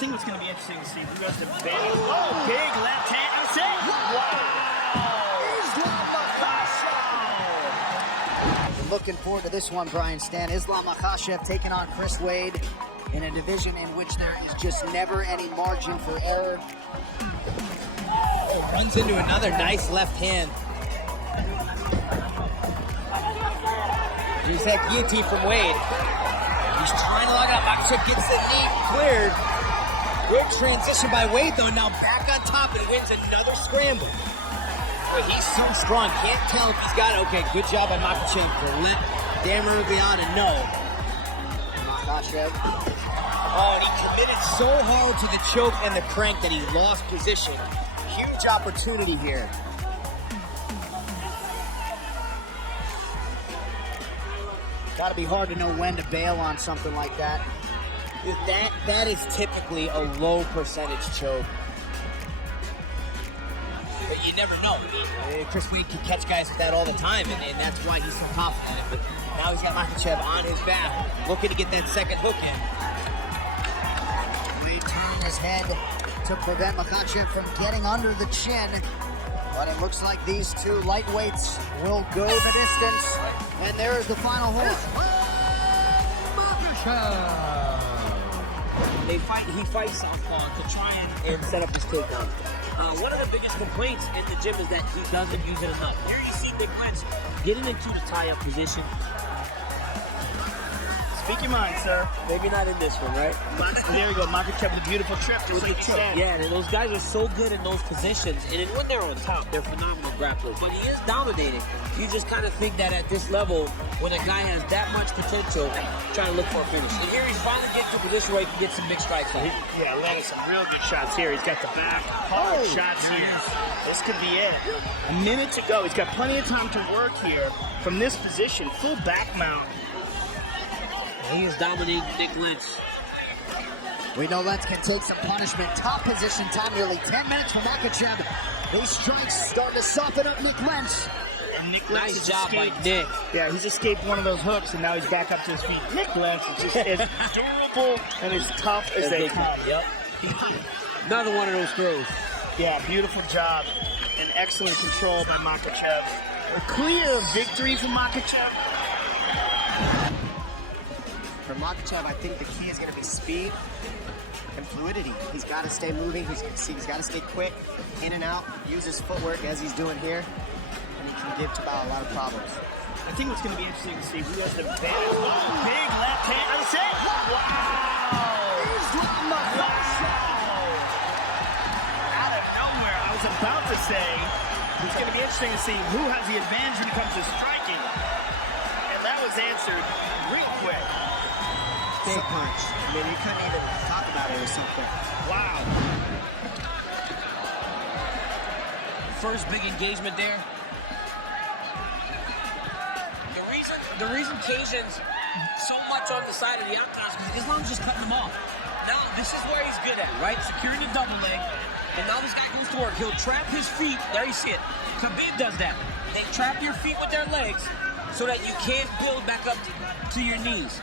think what's going to be interesting to see who goes to big, big left hand. That's it. Wow. Ислам Machachев. Looking forward to this one, Brian Stan. Ислам Machachев taking on Chris Wade in a division in which there is just never any margin for error. Runs into another nice left hand. Here's that guillotine from Wade. He's trying to lock up. Machachef gets the knee cleared. Good transition by Wade, though. Now back on top and wins another scramble. He's so strong. Can't tell if he's got it. Okay, good job by Machachef to let Dan Maraviana know. Machachef. Oh, and he committed so hard to the choke and the crank that he lost position. Huge opportunity here. Gotta be hard to know when to bail on something like that. That is typically a low percentage choke. But you never know. Chris Wade can catch guys with that all the time, and that's why he's so confident in it. But now he's got Machachef on his back, looking to get that second hook in. Wade turning his head to prevent Machachef from getting under the chin. But it looks like these two lightweights will go the distance. And there is the final horn. He fights southpaw to try and set up his takedown. One of the biggest complaints in the gym is that he doesn't use it enough. Here you see Big Lynch getting into the tie-up position. Speak your mind, sir. Maybe not in this one, right? There you go. Machachef with a beautiful trip, just like you said. Yeah, and those guys are so good in those positions. And when they're on top, they're phenomenal grapplers. But he is dominating. You just kind of think that at this level, when a guy has that much potential, trying to look for a finish. And here he's finally getting to a position where he can get some big strikes on. Yeah, landing some real good shots here. He's got the back, hard shots here. This could be it. A minute to go. He's got plenty of time to work here from this position. Full back mount. He is dominating Nick Lynch. We know Lynch can take some punishment. Top position time, nearly 10 minutes for Machachef. These strikes starting to soften up Nick Lynch. And Nick Lynch nice job by Nick. Yeah, he's escaped one of those hooks, and now he's back up to his feet. Nick Lynch is just as durable and as tough as they come. Yep. Another one of those throws. Yeah, beautiful job and excellent control by Machachef. A clear victory for Machachef. For Machachef, I think the key is going to be speed and fluidity. He's got to stay moving. He's got to stay quick, in and out, use his footwork as he's doing here, and he can give Tabal a lot of problems. I think what's going to be interesting to see who has the big left hand. That's it! Wow! Ислам Machachef! Out of nowhere, I was about to say it's going to be interesting to see who has the advantage when it comes to striking. And that was answered real quick. Big punch. I mean, you couldn't even talk about it or something. Wow. First big engagement there. The reason Cajun's so much on the side of the outcast is because Islam's just cutting them off. Now, this is where he's good at, right? Securing the double leg. And now this guy goes to work. He'll trap his feet. There you see it. Khabib does that. They trap your feet with their legs so that you can't build back up to your knees.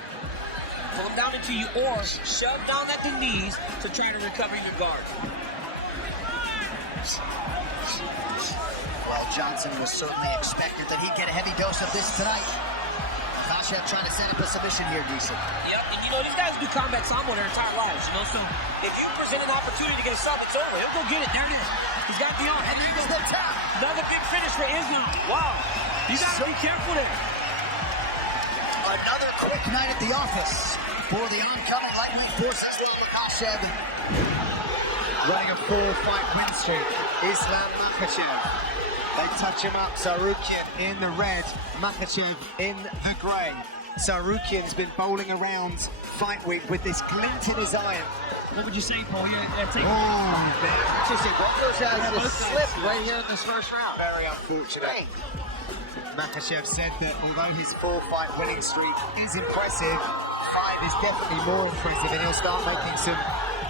Come down into you, or shove down at the knees to try to recover your guard. Well, Johnson was certainly expected that he'd get a heavy dose of this tonight. Machachef trying to set up a submission here, decent. Yep, and you know, these guys do combat sambo their entire lives, you know, so if you present an opportunity to get a sub, it's over. He'll go get it. There it is. He's got the arm. And there goes the tap. Another big finish for Islam. Wow. You got to be careful there. Another quick night at the office for the oncoming lightweight force. Ислам Machachef running a 4-fight win streak. Ислам Machachef. They touch him up. Sarukian in the red, Machachef in the grey. Sarukian's been bowling around fight week with this glint in his eye. What would you say, Paul? Interesting. Machachef just slipped right here in this first round. Very unfortunate. Machachef said that although his 4-fight winning streak is impressive, 5 is definitely more impressive, and he'll start making some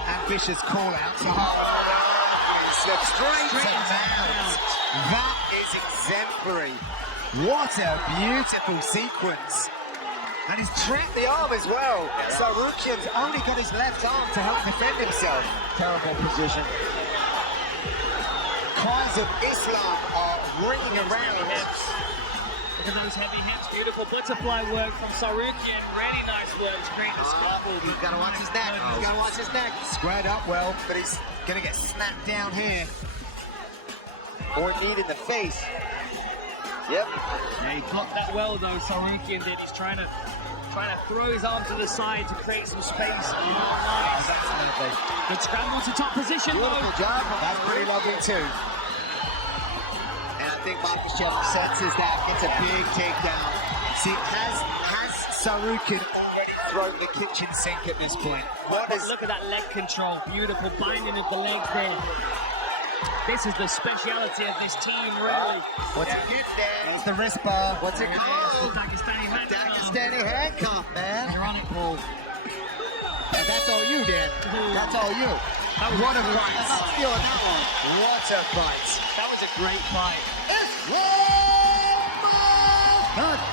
ambitious call-outs. Slipped straight to mount. That is exemplary. What a beautiful sequence. And he's trapped the arm as well. Sarukian's only got his left arm to help defend himself. Terrible position. Cries of Islam are ringing around. Look at those heavy hips. Beautiful butterfly work from Sarukian. Really nice work to create the scramble. He's got to watch his neck. He's got to watch his neck. Squared up well, but he's going to get snapped down here. Or knee in the face. Yep. Yeah, he caught that well though, Sarukian did. He's trying to throw his arm to the side to create some space. Oh, nice. Good scramble to top position. Beautiful job. That's pretty lovely too. And I think Machacев senses that. It's a big takedown. See, has Sarukian already thrown the kitchen sink at this point? Look at that leg control. Beautiful binding of the leg there. This is the speciality of this team, really. What's it get there? It's the wrist bar. What's it called? The Dagestani handcuff. Dagestani handcuff, man. You're on it, Paul. And that's all you did. That's all you. What a fight. I'm not feeling that one. What a fight. That was a great fight.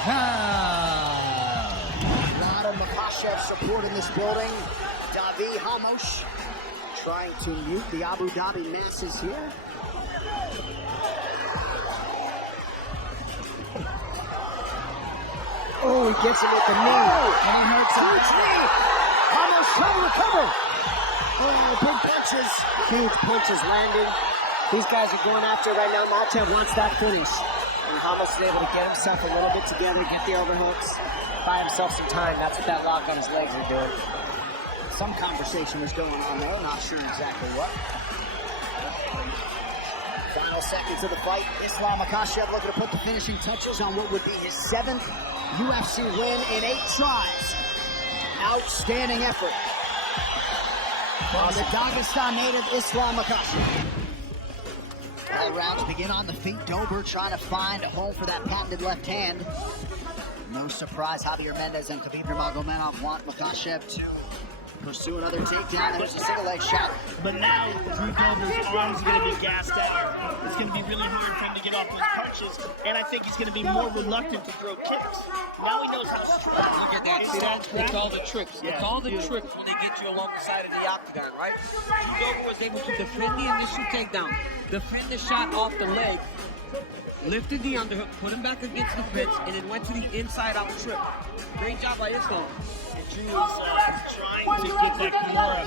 A lot of Machacев support in this building. Davi Hamosh trying to mute the Abu Dhabi masses here. Oh, he gets him with the knee. And he hurts him. Huge knee. Hamosh trying to recover. Oh, big punches. Huge punches landing. These guys are going after it right now. Machacев wants that finish. And Hamosh is able to get himself a little bit together, get the overhooks, buy himself some time. That's what that lock on his legs are doing. Some conversation was going on there, not sure exactly what. Final seconds of the fight. Ислам Махачев looking to put the finishing touches on what would be his 7th UFC win in 8 tries. Outstanding effort from the Dagestan native Ислам Mахачев. All rounds begin on the feet. Dober trying to find a home for that patented left hand. No surprise, Javier Mendez and Khabib Nurmagomedov want Machacев to pursue another takedown. There's a single leg shot. But now, Drew Dober's arms are going to be gassed out. It's going to be really hard for him to get off those punches. And I think he's going to be more reluctant to throw kicks. Now he knows how strong. Look at that. See that? It's all the tricks. Yeah, it's all the beautiful. tricks when they get you along the side of the octagon, right? Drew Dober was able to defend the initial takedown, defend the shot off the leg, lifted the underhook, put him back against the fence, and then went to the inside-out trip. Great job by Islam. And Drew is trying to get that Kimura.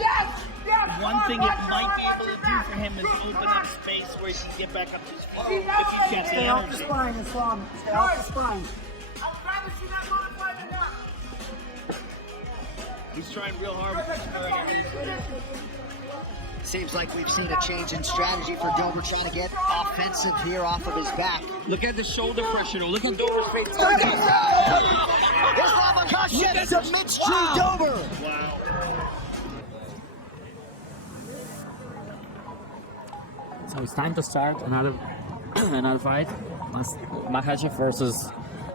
One thing it might be able to do for him is open up space where he can get back up to his feet if he's got the energy. Stay off the spine, Islam. Stay off the spine. He's trying real hard with his Seems like we've seen a change in strategy for Dober, trying to get offensive here off of his back. Look at the shoulder pressure, though. Look at Dober's face. Islam Machacев submits Drew Dober. Wow. So it's time to start another fight. Machacев versus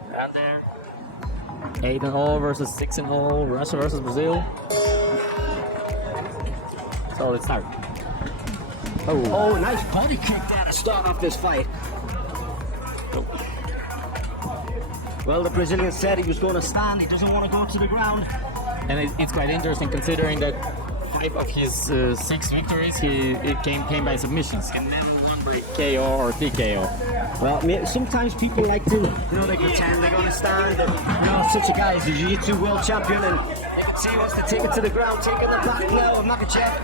Ander. 8-0 versus 6-0. Russia versus Brazil. So let's start. Oh, nice body kick there to start off this fight. Well, the Brazilian said he was going to stand. He doesn't want to go to the ground. And it's quite interesting considering that 5 of his 6 victories it came by submissions. He never won by KO or TKO. Well, sometimes people like to, they pretend they're going to stand. And, such a guy is the Jiu-Jitsu world champion, and you can see he wants to take it to the ground, taking the back now of Machacев.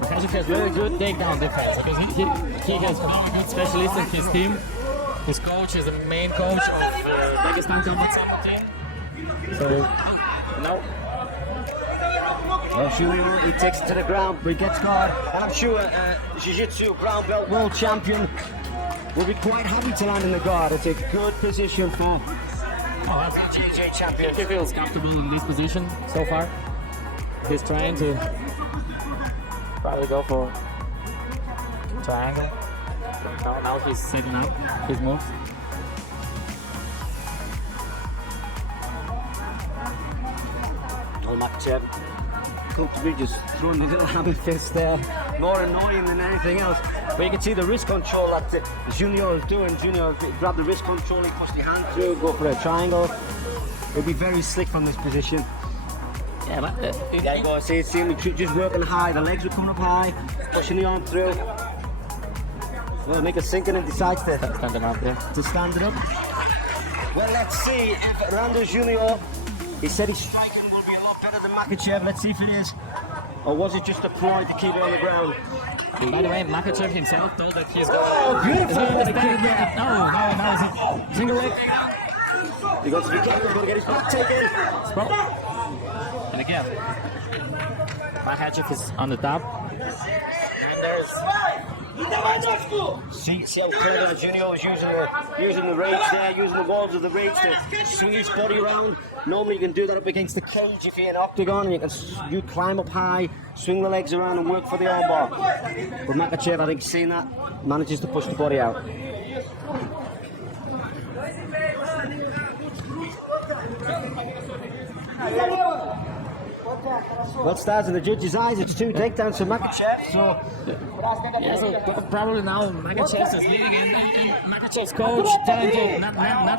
Machacев has very good takedown defense because he has very good specialists in his team. His coach is the main coach of Dagestan Combat Soccer team. So now. Well, sure, he takes it to the ground, but he gets caught. And I'm sure Jiu-Jitsu brown belt world champion will be quite happy to land in the guard. It's a good position for Jiu-Jitsu champion. He feels comfortable in this position so far. He's trying to probably go for triangle. Now he's setting up his moves. Oh, Machacев. Coach B just throwing the little hammer fist there. More annoying than anything else. But you can see the wrist control that Junior is doing. Junior grab the wrist control, he puts the hand through, go for a triangle. He'll be very slick from this position. Yeah, but There you go, see him just working high, the legs are coming up high, pushing the arm through. Well, make a sinking and decides to standing up there. stand it up. Well, let's see if Randall Jr., he said his striking will be a lot better than Makachev. Let's see if it is. Or was it just a ploy to keep it on the ground? By the way, Makachev himself told that he's Oh, beautiful! No, single leg takedown. He got to be careful, he's got to get his back taken. And again, Makachev is on the top. And there's See how clever Junior was using the rage there, using the walls of the rage to swing his body around. Normally you can do that up against the cage if you're in an octagon, and you climb up high, swing the legs around and work for the armbar. But Makachev, I think, seeing that, manages to push the body out. Well, stars in the judge's eyes, it's 2 takedowns for Makachev, so... yeah, so probably now Makachev is leading, and Makachev's coach telling him not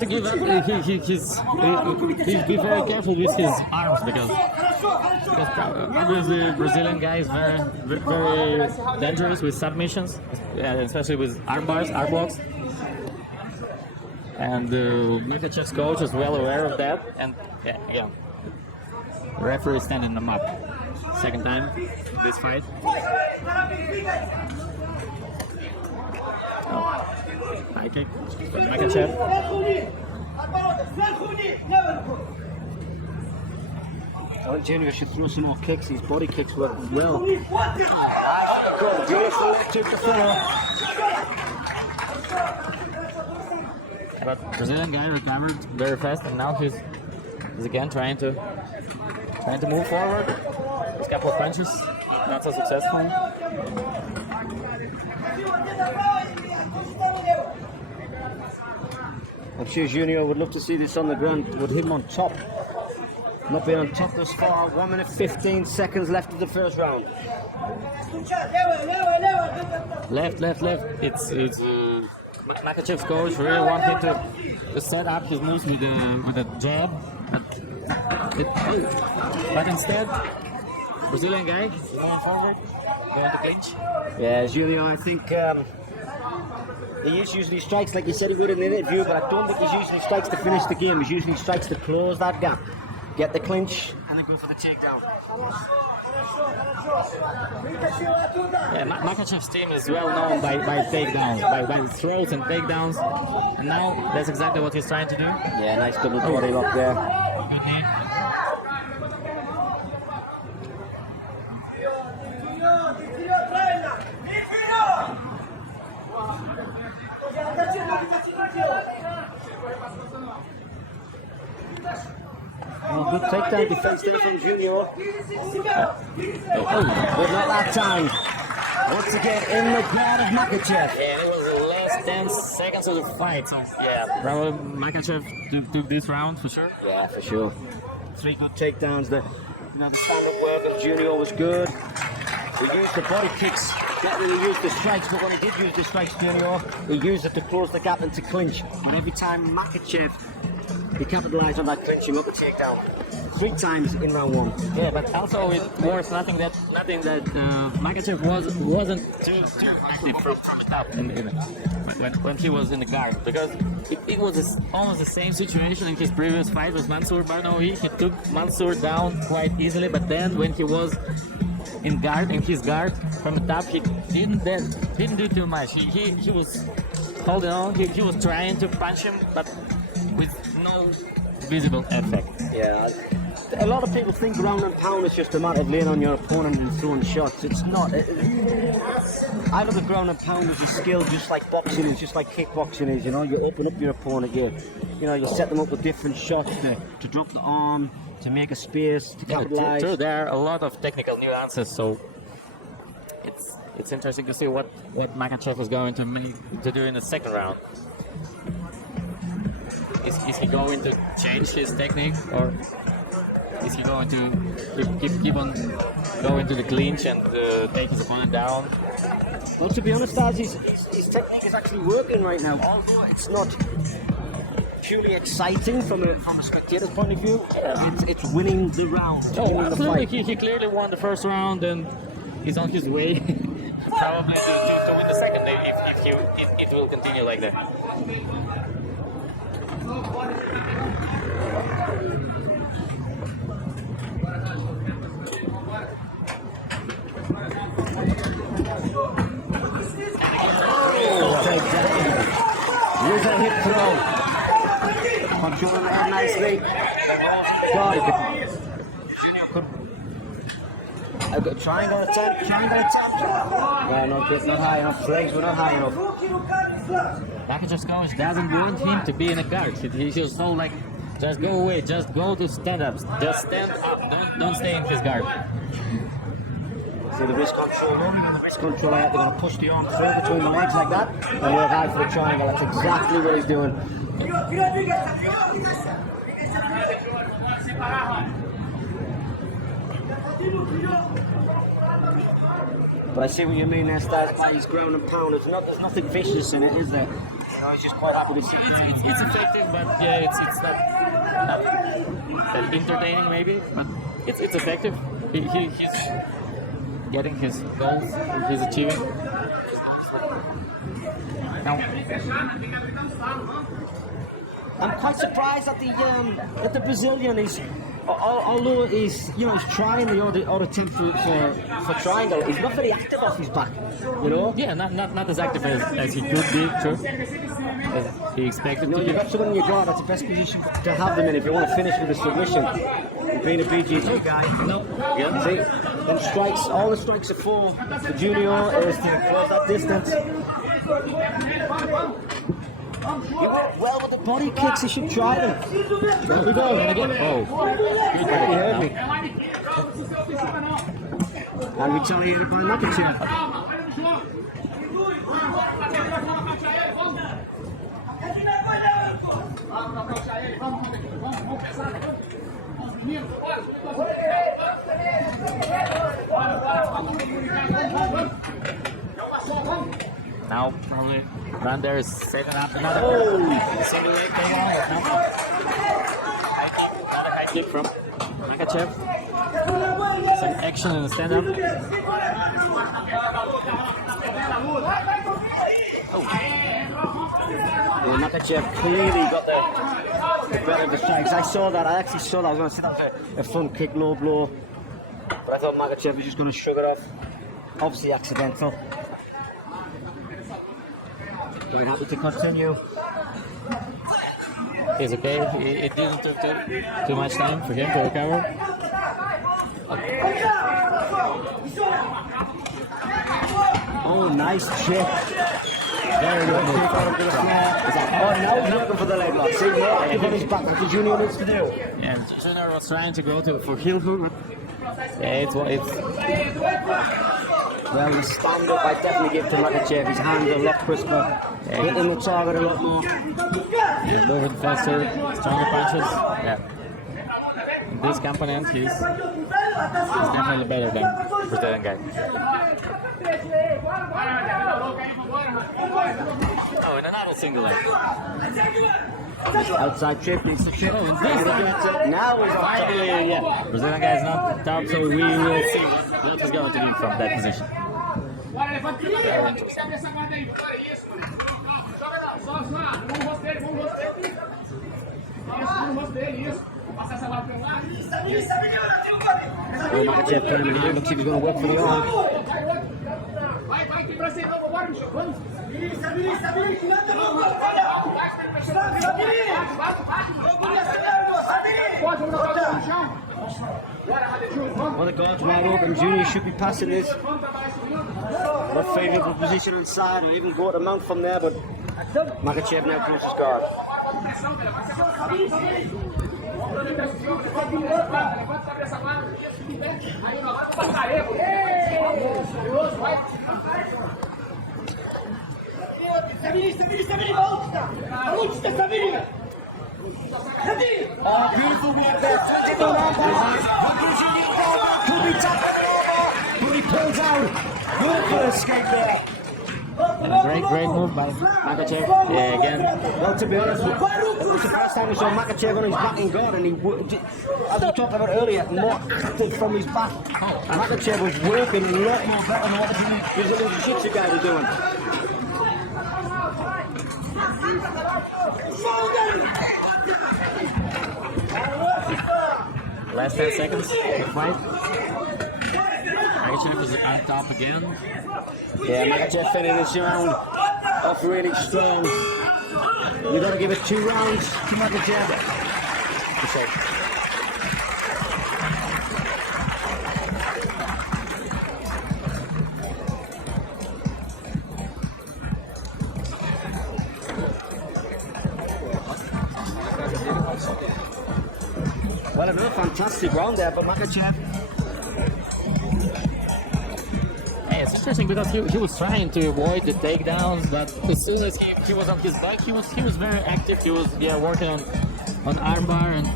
to give up. He's be very careful with his arms because obviously Brazilian guy is very dangerous with submissions, especially with arm bars, arm blocks. And Makachev's coach is well aware of that, and yeah. The referee is standing them up. Second time this fight. High kick for Makachev. I think Junior should throw some more kicks. His body kicks work well. But Brazilian guy recovered very fast, and now he's again trying to move forward. There's a couple of punches, not so successful. I'm sure Junior would love to see this on the ground with him on top. Not being on top thus far. 1 minute 15 seconds left of the first round. Left. It's Makachev's coach really wanted to set up his moves with a jab. But instead, Brazilian guy is going forward, going to clinch. Yeah, Julio, I think he usually strikes like he said he would in the interview, but I don't think he's usually strikes to finish the game. He usually strikes to close that gap, get the clinch, and then go for the takedown. Yeah, Makachev's team is well known by takedowns, by throws and takedowns, and now that's exactly what he's trying to do. Yeah, nice double body lock there. Good knee. Oh, good takedown defense there from Junior. But not that time. Once again, in the guard of Makachev. Yeah, it was the last 10 seconds of the fight, so yeah, probably Makachev took this round for sure. Yeah, for sure. 3 good takedowns there. The stand-up work of Junior was good. He used the body kicks, didn't really use the strikes, but when he did use the strikes, Junior, he used it to close the gap and to clinch. And every time Makachev, he capitalized on that clinching up a takedown. 3 times in round 1. Yeah, but also it was nothing that Makachev wasn't too active from the top when he was in the guard, because it was almost the same situation in his previous fight with Mansour Barnaoui. He took Mansour down quite easily, but then when he was in his guard from the top, he didn't do too much. He was holding on. He was trying to punch him, but with no visible effect. Yeah, a lot of people think ground and pound is just a matter of laying on your opponent and throwing shots. It's not. I look at ground and pound as a skill, just like boxing is, just like kickboxing is. You know, you open up your opponent, you set them up with different shots to drop the arm, to make a space, to capitalize. True, there are a lot of technical nuances, so it's interesting to see what Makachev is going to do in the second round. Is he going to change his technique, or is he going to keep on going to the clinch and take his opponent down? Well, to be honest, his technique is actually working right now, although it's not purely exciting from a spectator's point of view. It's winning the round. Oh, winning the absolutely. fight. He clearly won the first round and he's on his way probably to win the second if it will continue like that. Here's a hip throw. Controlling that nicely. I've got triangle attempt. Yeah, not good, not high enough. Legs were not high enough. Makachev's coach doesn't want him to be in a guard. He's just so like, just go away, just go to stand-ups. Just stand up, don't stay in his guard. See the wrist control, the wrist control out. They're going to push the arm through between the legs like that and work out for the triangle. That's exactly what he's doing. But I see what you mean there, Stars, by his ground and pound. There's nothing vicious in it, is there? You know, he's just quite happy to see it. It's effective, but yeah, it's not entertaining maybe, but it's effective. He's getting his goals, he's achieving. Now, I'm quite surprised that the Brazilian is, although he's trying the odd attempt for triangle, he's not very active off his back, you know. yeah, not as active as he could be, true. As he expected to be. You've got someone in your guard. That's the best position to have them in if you want to finish with a submission. Being a BJJ guy, Yeah. see, then strikes, all the strikes are full. The junior is to close that distance. You work well with the body kicks, you should try them. There we go. Oh, You heard me. And retaliated by Machaceva. now probably Van Der is setting up another single leg. Another high kick from Makachev. Some action in the stand-up. Makachev clearly got the better of the strikes. I saw that. I actually saw that. I was going to say that was a front kick, low blow. But I thought Makachev was just going to shrug it off. Obviously accidental. We're happy to continue. It's okay. It didn't take too much time for him to recover. Oh, nice chip. Very good. Oh, now he's looking for the leg lock. See, more active on his back, like the junior needs to do. Yeah, Junior was trying to go for heel hook, but yeah, it's Well, the stand-up I definitely give to Makachev. His hands are a lot crisper. Hitting the target a lot more. yeah, moving faster, stronger punches. Yeah. In this component, he's definitely better than the Brazilian guy. Oh, and another single leg. Outside trip, needs to chip. Now he's on top. Yeah, Brazilian guy is not top, so we will see what he's going to do from that position. Makachev turning it. Looks like he's going to work for the arm. Well, the guard's wide open. Junior should be passing this. What a favourable position inside and even go to mount from there, but Makachev now closes his guard. Oh, beautiful work there. Could be tapped, but he pulls out. Good for escape there. And a great move by Makachev. Yeah, again. Well, to be honest, it was the first time we saw Makachev on his back in guard, and as we talked about earlier, more active from his back. Makachev was working a lot more better than what the Brazilian Jiu-Jitsu guys are doing. Last 10 seconds of the fight. Makachev is on top again. Yeah, Makachev finished this round off really strong. You got to give it 2 rounds to Makachev. Well, another fantastic round there, but Makachev. Hey, it's interesting because he was trying to avoid the takedowns, but as soon as he was on his back, he was very active. He was working on armbar, and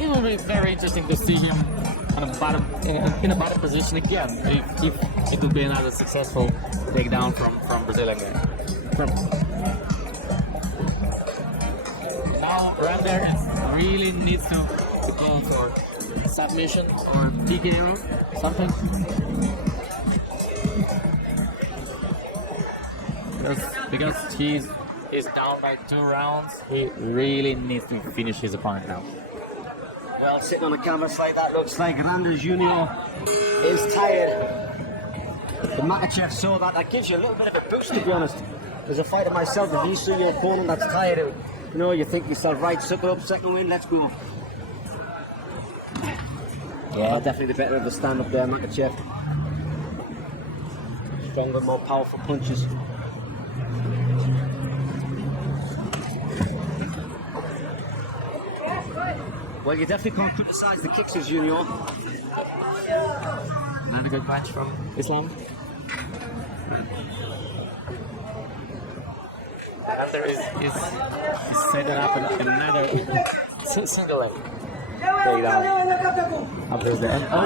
it will be very interesting to see him on a bottom in a bottom position again. If it will be another successful takedown from Brazilian guy. Now Rander really needs to go for submission or TKO, something. Because he's down by 2 rounds, he really needs to finish his opponent now. Well, sitting on a canvas like that, looks like Rander Jr. is tired. The Makachev saw that. That gives you a little bit of a boost, to be honest. As a fighter myself, if you see your opponent that's tired, you know, you think to yourself, right, suck it up, second win, let's go. Yeah, definitely the better of the stand-up there, Makachev. Stronger, more powerful punches. Well, you definitely can't criticise the kicks as Junior. Another good punch from Islam. After is setting up another single leg takedown. After the end. Oh,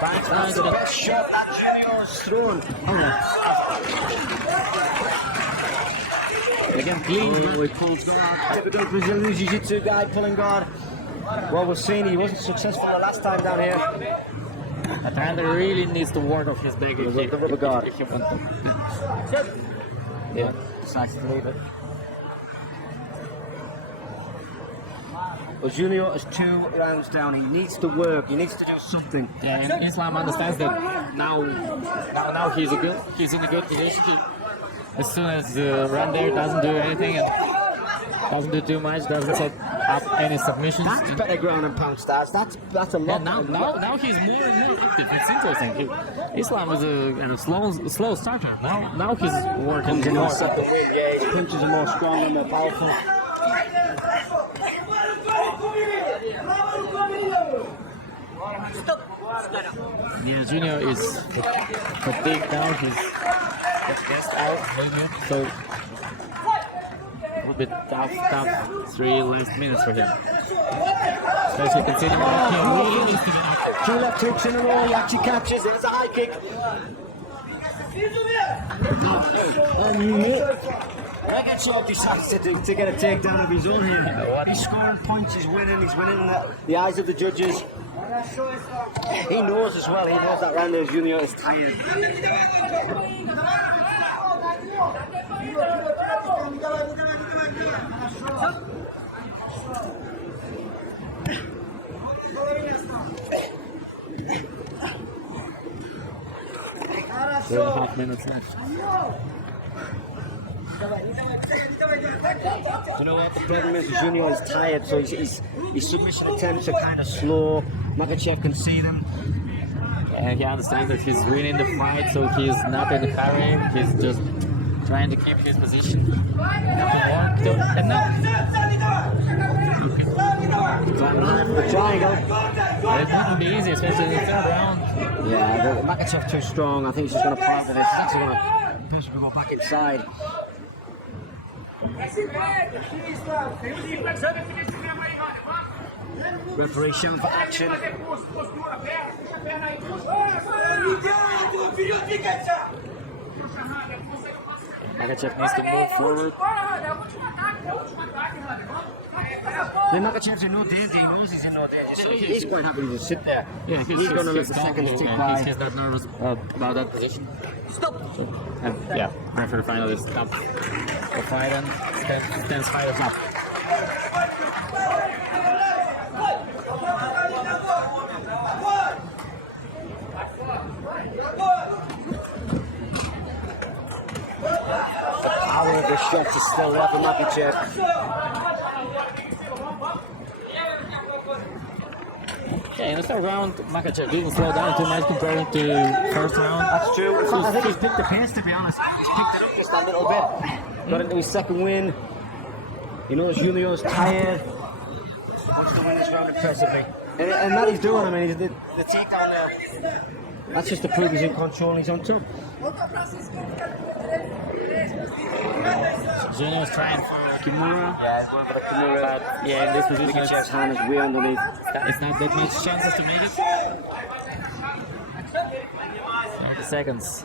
That's the best shot that Junior's thrown. Again, clean. He pulls guard. Typical Brazilian Jiu-Jitsu guy pulling guard. Well, we've seen he wasn't successful the last time down here. Rander really needs to work off his back. The rubber guard. If he wants to. Yeah, decides to leave it. Well, Junior is 2 rounds down. He needs to work. He needs to do something. Yeah, and Islam understands that now he's in a good position. As soon as Rander doesn't do anything and doesn't do too much, doesn't set up any submissions. That's better ground and pound stars. That's a lot. Yeah, now he's more and more active. It's interesting. Islam is a slow starter. Now he's working Comes in more. on second win. Yeah, his punches are more strong and more powerful. Yeah, Junior is fatigued now. He's just out, maybe. So a little bit tough 3 last minutes for him. Especially considering that he really needs to get out. 2 left hooks in a row. He actually catches. There's a high kick. Makachev decides to get a takedown of his own here. He's scoring points. He's winning the eyes of the judges. He knows as well. He knows that Rander Jr. is tired. Two and a half minutes left. You know what? The problem is Junior is tired, so his submission attempts are kind of slow. Makachev can see them. And he understands that he's winning the fight, so he's not in a hurry. He's just trying to keep his position. And now, The triangle. it's not going to be easy, especially in the 3rd round. Yeah, Makachev too strong. I think he's just going to fight with this. He's actually going to push him to go back inside. Referee showing for action. Makachev needs to move forward. Makachev's in no danger, he knows he's in no danger. So he's quite happy to just sit there. Yeah, he's going to let the seconds tick by. He's not nervous about that position. Stop! And yeah, referee finally stopped the fight and stands fighters up. The power of the shots is still there for Makachev. Yeah, in the third round, Makachev didn't slow down too much compared to first round. That's true. In fact, I think he's picked the pace, to be honest. He's picked it up just a little bit. Got into his second win. He knows Julio's tired. Wants to win this round impressively. And that he's doing, I mean, the takedown there. That's just to prove he's in control and he's on top. Junior is trying for Kimura. Yeah, he's going for the Kimura. But yeah, in this position, Makachev's hand is way underneath. it's not that much chances to make it. 30 seconds.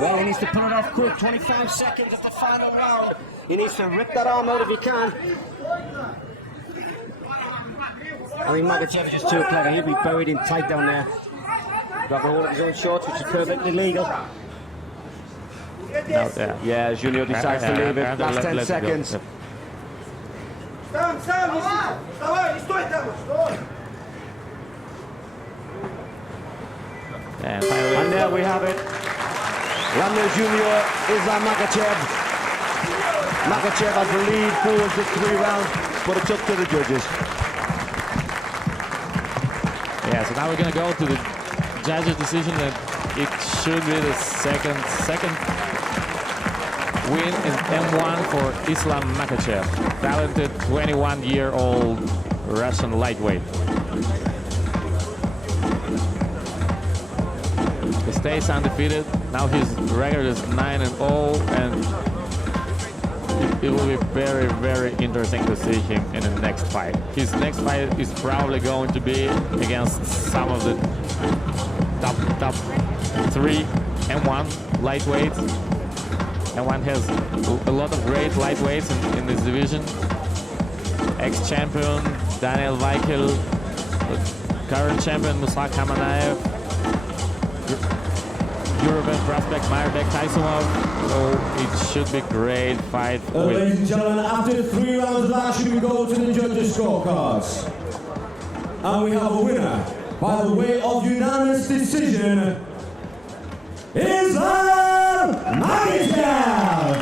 Well, he needs to put it off quick. 25 seconds of the final round. He needs to rip that arm out if he can. I mean, Makachev is just too clever. He'll be buried in tight down there. Grab a hold of his own shorts, which is perfectly legal. No, Yeah, Junior decides to leave it. Last 10 seconds. And finally, And there we have it. Ramil Junior, Ислам Махачев. Makachev has the lead, 4 3 rounds, but it's up to the judges. yeah, so now we're going to go to the judges' decision that it should be the second win in M1 for Ислам Махачев, talented 21-year-old Russian lightweight. He stays undefeated. Now his record is 9-0, and it will be very, very interesting to see him in the next fight. His next fight is probably going to be against some of the top 3 M1 lightweights. M1 has a lot of great lightweights in this division. Ex-champion Daniel Weichel, current champion Musak Hamanaev, European prospect Myrbek Taisumov. So it should be great fight. Ladies and gentlemen, after 3 rounds of action, we go to the judges' scorecards. And we have a winner by the way of unanimous decision, Ислам Махачев!